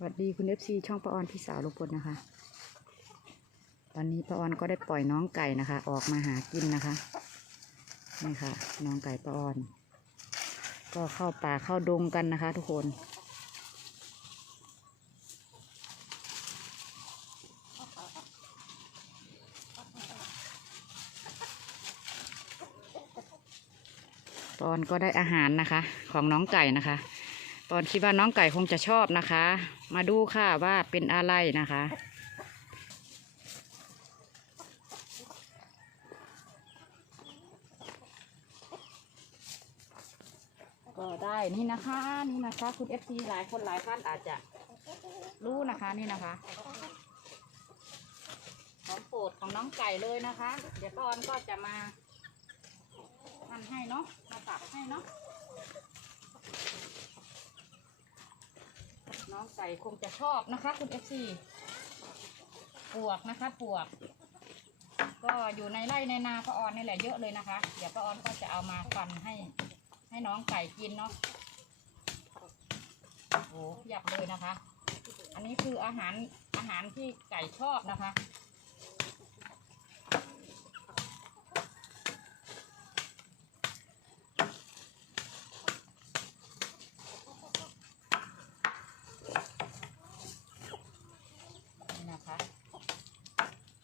สวัสดีคุณเอฟซีช่องป้าออนพี่สาวลุงพลนะคะ ตอนนี้ป้าออนก็ได้ปล่อยน้องไก่นะคะ ออกมาหากินนะคะนี่ค่ะ น้องไก่ป้าออน ก็เข้าป่าเข้าดงกันนะคะ ทุกคนปอนก็ได้อาหารนะคะ ของน้องไก่นะคะ ปอนคิดว่าน้องไก่คงจะชอบนะคะ มาดูค่ะว่าเป็นอะไรนะคะ ก็ได้นี่นะคะนี่นะคะ คุณเอฟซีหลายคนหลายท่านอาจจะรู้นะคะนี่นะคะของโปรดของน้องไก่เลยนะคะ เดี๋ยวปอนก็จะมาทำให้เนาะมาตักให้เนาะ น้องไก่คงจะชอบนะคะคุณเอฟซีปวกนะคะปวก ก็อยู่ในไร่ในนาป้าออนนี่แหละเยอะเลยนะคะ เดี๋ยวป้าออนก็จะเอามาฟันให้ ให้น้องไก่กินเนาะโอ้หยาบเลยนะคะ อันนี้คืออาหารอาหารที่ไก่ชอบนะคะ นี่นะคะ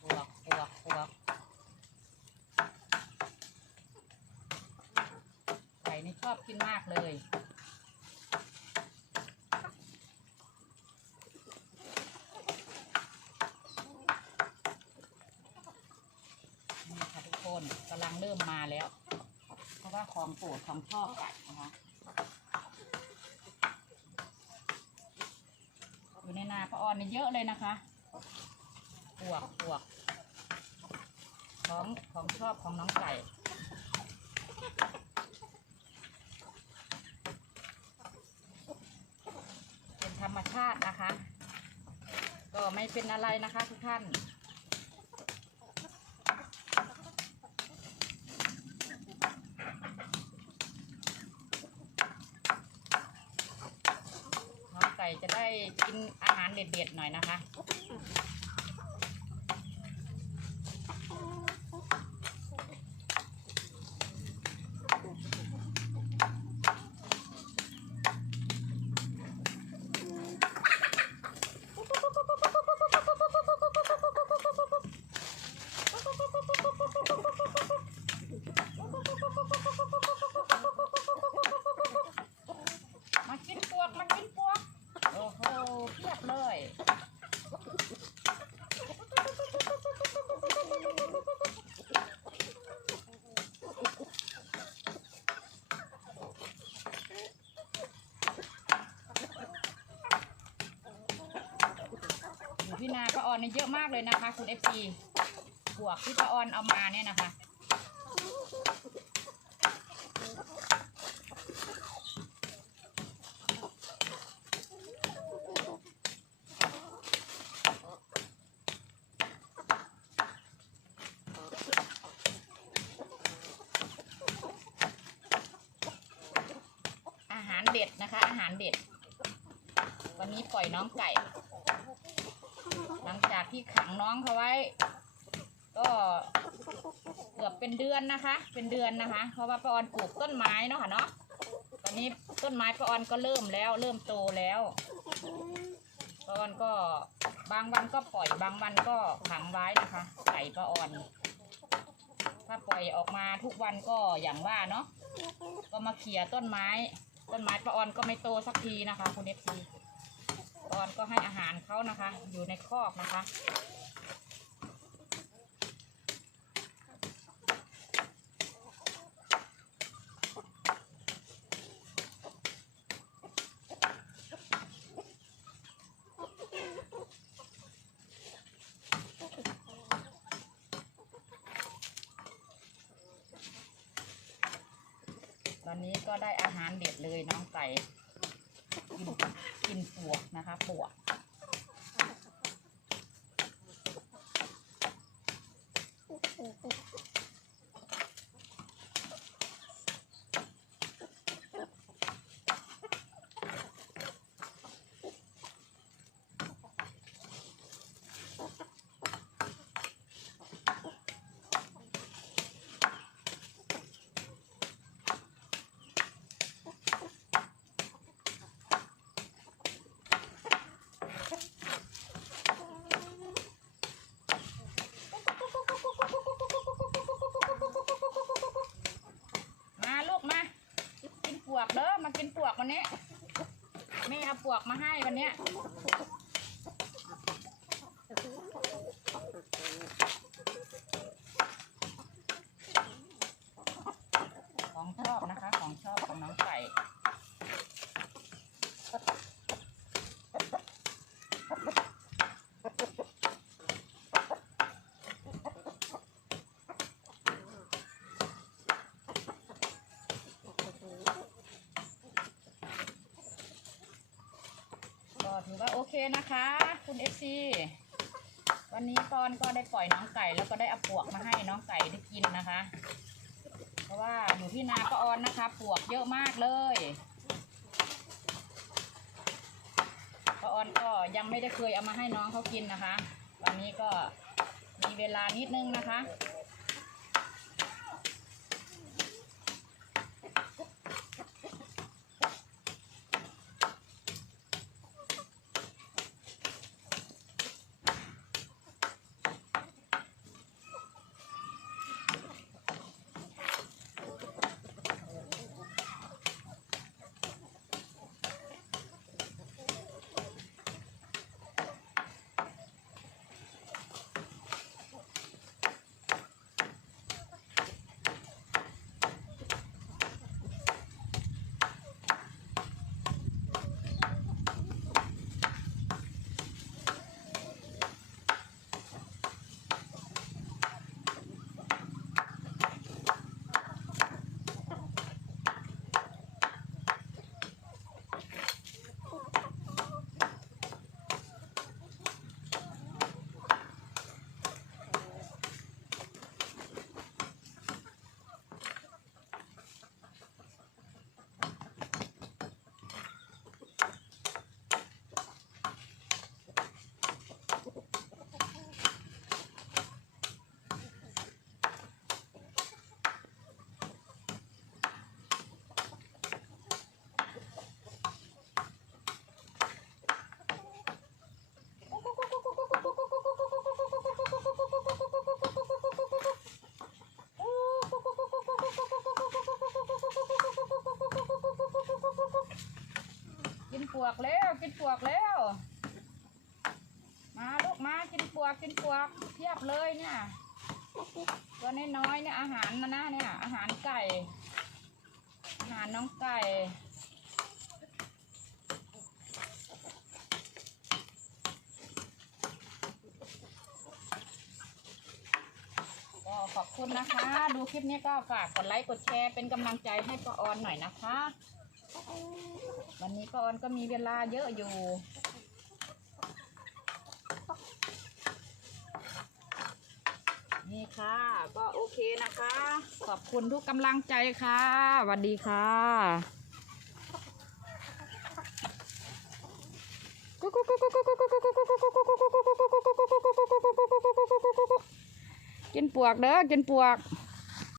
ปวกปวกปวกไก่นี่ ชอบกินมากเลยนี่ค่ะทุกคนกำลังเริ่มมาแล้ว เพราะว่าของโปรดของชอบไก่นะคะอยู่ในนาพระออนนี่เยอะเลยนะคะปวกปวกของของชอบของน้องไก่ เป็นธรรมชา ตินะคะ ก็ไม่เป็นอะไรนะคะทุกท่าน น้องไก่จะได้กินอาหารเด็ดๆหน่อยนะคะ มากินปวก มากินปวก โอ้โหเพียบเลย อยู่ ที่นาป้าออนนี่เยอะมากเลยนะคะ คุณเอฟซีบวกที่ป้าออนเอามาเนี่ยนะคะ อาหารเด็ดนะคะ อาหารเด็ด วันนี้ปล่อยน้องไก่ หลังจากที่ขังน้องเขาไว้ ก็เกือบเป็นเดือนนะคะ เป็นเดือนนะคะ เพราะว่าป้าออนปลูกต้นไม้เนาะค่ะเนาะตอนนี้ต้นไม้ป้าออนก็เริ่มแล้ว เริ่มโตแล้วป้าออนก็บางวันก็ปล่อยบางวันก็ขังไว้นะคะไก่ป้าออน ถ้าปล่อยออกมาทุกวันก็อย่างว่าเนาะก็มาเขี่ยต้นไม้ ต้นไม้ป้าออนก็ไม่โตสักทีนะคะคุณเอฟซี ป้าออนก็ให้อาหารเขานะคะ อยู่ในคอกนะคะตอนนี้ก็ได้อาหารเด็ดเลยน้องไก่ กินกินปวกนะคะ ปวก วันนี้แม่เอาปวกมาให้วันเนี้ยของชอบนะคะ ของชอบของน้องไก่ ก็โอเคนะคะ คุณเอฟซีวันนี้ปอนก็ได้ปล่อยน้องไก่แล้วก็ได้เอาปวกมาให้น้องไก่ได้กินนะคะ เพราะว่าอยู่ที่นาป้าออนนะคะ ปวกเยอะมากเลยป้าออนก็ยังไม่ได้เคยเอามาให้น้องเขากินนะคะตอนนี้ก็มีเวลานิดนึงนะคะ ปวกแล้ว กินปวกแล้ว มาลูกมากินปวกกินปวกเทียบเลยเนี่ยตัวน้อยๆเนี่ยอาหารนะนะเนี่ย อาหารไก่ อาหารน้องไก่ก็ขอบคุณนะคะ ดูคลิปนี้ก็ฝากกดไลค์กดแชร์เป็นกำลังใจให้ป้าออนหน่อยนะคะ วันนี้ป้าออนก็มีเวลาเยอะอยู่ นี่ค่ะ ก็โอเคนะคะ ขอบคุณทุกกำลังใจค่ะสวัสดีค่ะกินปวกเด้อกินปวก